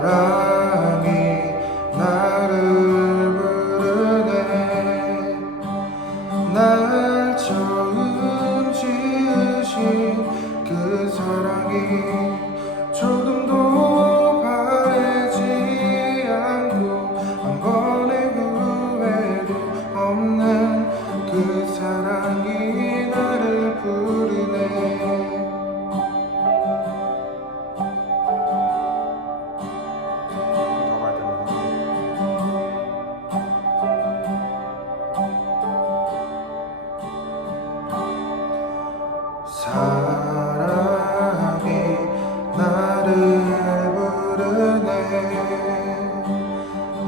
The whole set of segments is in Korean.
사랑이 나를 부르네. 날 처음 지으신 그 사랑이 사랑이 나를 부르네.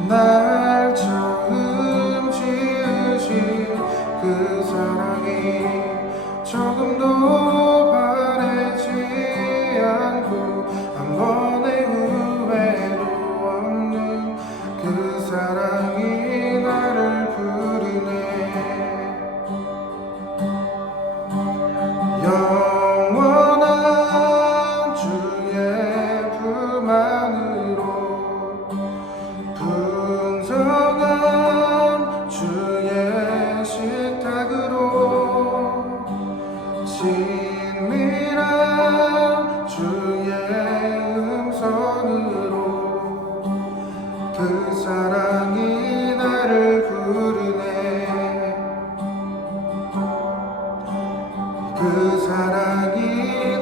날 친밀한 주의 음성으로 그 사랑이 나를 부르네. 그 사랑이